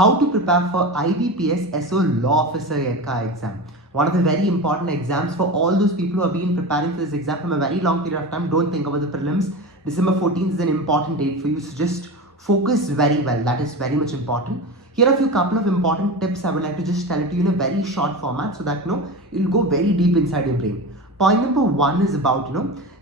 how to prepare for IBPS SO Law Officer EDCA exam. One of the very important exams for all those people who have been preparing for this exam from a very long period of time. Don't think about the prelims. December 14th is an important date for you, so just focus very well. That is very much important. Here are a few couple of important tips I would like to just tell it to you in a very short format so that it'll go very deep inside your brain. Point number one is about,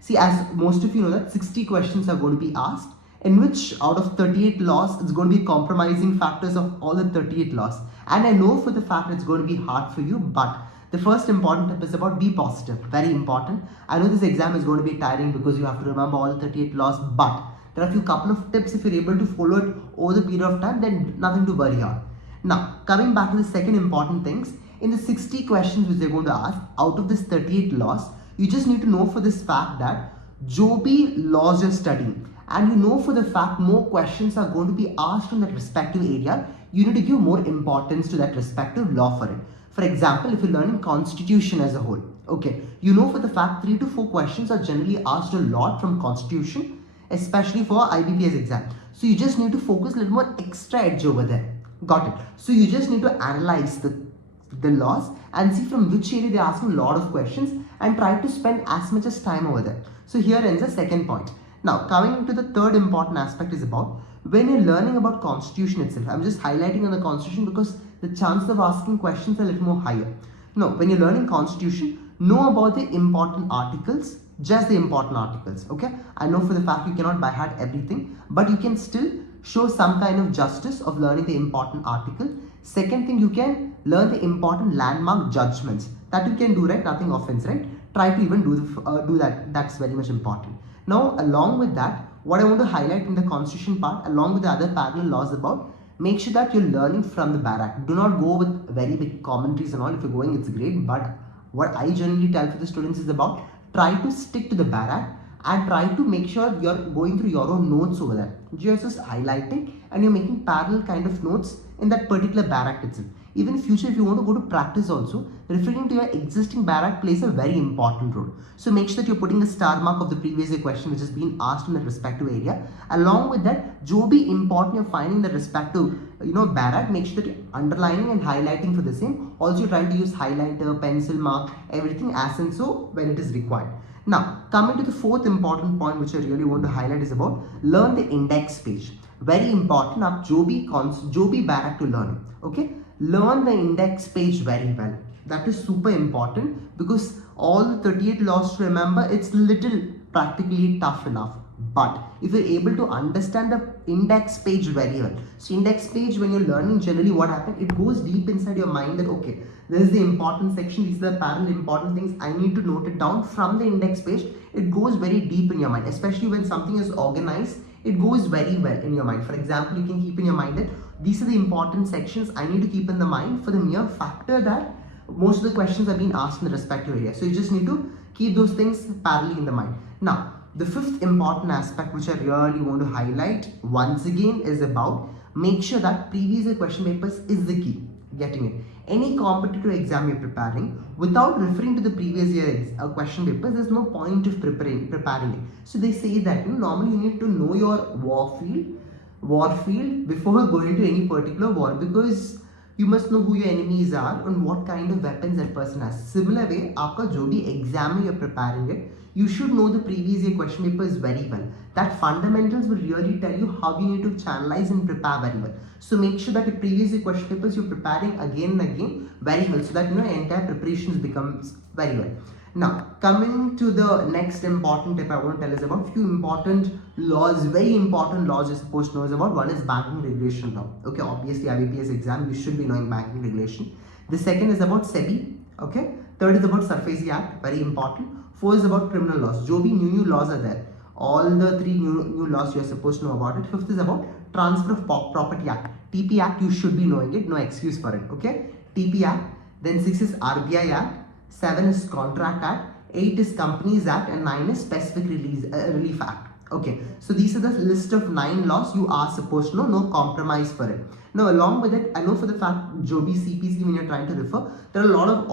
see, as most of you know that 60 questions are going to be asked, in which out of 38 laws, it's going to be compromising factors of all the 38 laws. And I know for the fact it's going to be hard for you, but the first important tip is about be positive. Very important. I know this exam is going to be tiring because you have to remember all the 38 laws, but there are a few couple of tips. If you're able to follow it over the period of time, then nothing to worry on. Now, coming back to the second important things, in the 60 questions which they're going to ask, out of this 38 laws, you just need to know for this fact that जो भी laws you're studying, and you know for the fact more questions are going to be asked in that respective area, you need to give more importance to that respective law for it. For example, if you're learning constitution as a whole, okay, you know for the fact 3 to 4 questions are generally asked a lot from constitution, especially for IBPS exam. So you just need to focus a little more extra edge over there. Got it? So you just need to analyze the laws and see from which area they're asking a lot of questions and try to spend as much as time over there. So here ends the second point. Now coming to the third important aspect is about when you're learning about constitution itself. I'm just highlighting on the constitution because the chance of asking questions are a little more higher. No, when you're learning constitution, know about the important articles, just the important articles. Okay, I know for the fact you cannot by heart everything, but you can still show some kind of justice of learning the important article. Second thing, you can learn the important landmark judgments. That you can do, right? Nothing offense, right? Try to even do that. That's very much important. Now, along with that, what I want to highlight in the constitution part, along with the other parallel laws about, make sure that you're learning from the Barak. Do not go with very big commentaries and all. If you're going, it's great. But what I generally tell for the students is about, try to stick to the Barak and try to make sure you're going through your own notes over there. You're just highlighting and you're making parallel kind of notes in that particular Barak itself. Even in future, if you want to go to practice also, referring to your existing Barak plays a very important role. So make sure that you're putting the star mark of the previous year question which has been asked in that respective area. Along with that, jo bhi important you're finding the respective Barak, make sure that you're underlining and highlighting for the same. Also, you're trying to use highlighter, pencil mark, everything as and so when it is required. Now, coming to the fourth important point which I really want to highlight is about learn the index page. Very important. Now, jo bhi Barak to learn. Okay, learn the index page very well. That is super important because all the 38 laws to remember, it's little practically tough enough. But if you're able to understand the index page very well, so index page when you're learning generally what happens, it goes deep inside your mind that okay, this is the important section, these are the parallel important things, I need to note it down from the index page. It goes very deep in your mind, especially when something is organized, it goes very well in your mind. For example, you can keep in your mind that these are the important sections I need to keep in the mind for the mere factor that most of the questions are being asked in the respective area. So you just need to keep those things parallelly in the mind. Now, the fifth important aspect which I really want to highlight once again is about make sure that previous year question papers is the key. Getting it? Any competitive exam you're preparing, without referring to the previous year question papers, there's no point of preparing it. So they say that normally you need to know your war field before going to any particular war, because you must know who your enemies are and what kind of weapons that person has. Similar way, aapka jo bhi exam you're preparing it, you should know the previous year question papers very well. That fundamentals will really tell you how you need to channelize and prepare very well. So make sure that the previous year question papers you're preparing again and again very well, so that entire preparations becomes very well. Now, coming to the next important tip I want to tell is about few important laws, very important laws you're supposed to know is about. One is banking regulation law. Okay, obviously IBPS exam, you should be knowing banking regulation. The second is about SEBI. Okay, third is about SARFAESI Act, very important. Fourth is about criminal laws. Jo bhi new laws are there, all the three new laws you're supposed to know about it. Fifth is about Transfer of Property Act, TP Act, you should be knowing it, no excuse for it. Okay, TP Act. Then 6 is RBI Act. 7 is Contract Act, 8 is Companies Act, and 9 is Specific Relief Act. Okay, so these are the list of 9 laws you are supposed to know, no compromise for it. Now, along with it, I know for the fact, jo bhi CPC when you're trying to refer, there are a lot of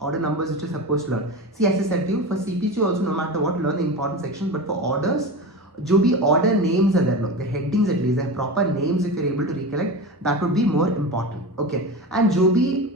order numbers which you're supposed to learn. See, as I said to you, for CPC also, no matter what, learn the important sections, but for orders, जो भी order names are there, the headings at least, the proper names if you're able to recollect, that would be more important. Okay, and जो भी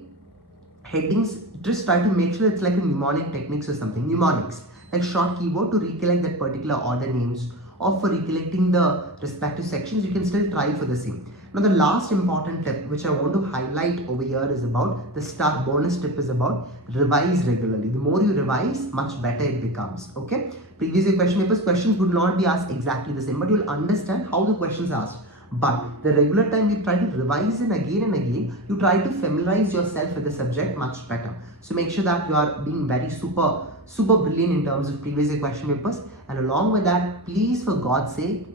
headings, just try to make sure it's like a mnemonic techniques or something, mnemonics, like short keyboard to recollect that particular order names, or for recollecting the respective sections, you can still try for the same. Now the last important tip which I want to highlight over here is about the star bonus tip is about revise regularly. The more you revise, much better it becomes. Okay, previous year question papers, questions would not be asked exactly the same, but you'll understand how the questions are asked. But the regular time you try to revise it again and again, you try to familiarize yourself with the subject much better. So make sure that you are being very super brilliant in terms of previous year question papers. And along with that, please for God's sake,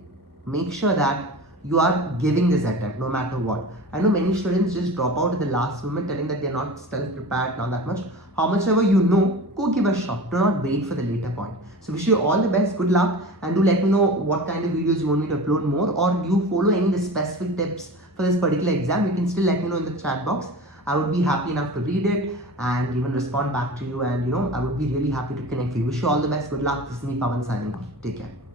make sure that you are giving this attempt no matter what. I know many students just drop out at the last moment telling that they're not still prepared, not that much. How much ever you know, go give a shot. Do not wait for the later point. So wish you all the best, good luck, and do let me know what kind of videos you want me to upload more, or do you follow any of the specific tips for this particular exam. You can still let me know in the chat box. I would be happy enough to read it and even respond back to you, and I would be really happy to connect with you. Wish you all the best, good luck. This is me, Pawan, signing off. Take care.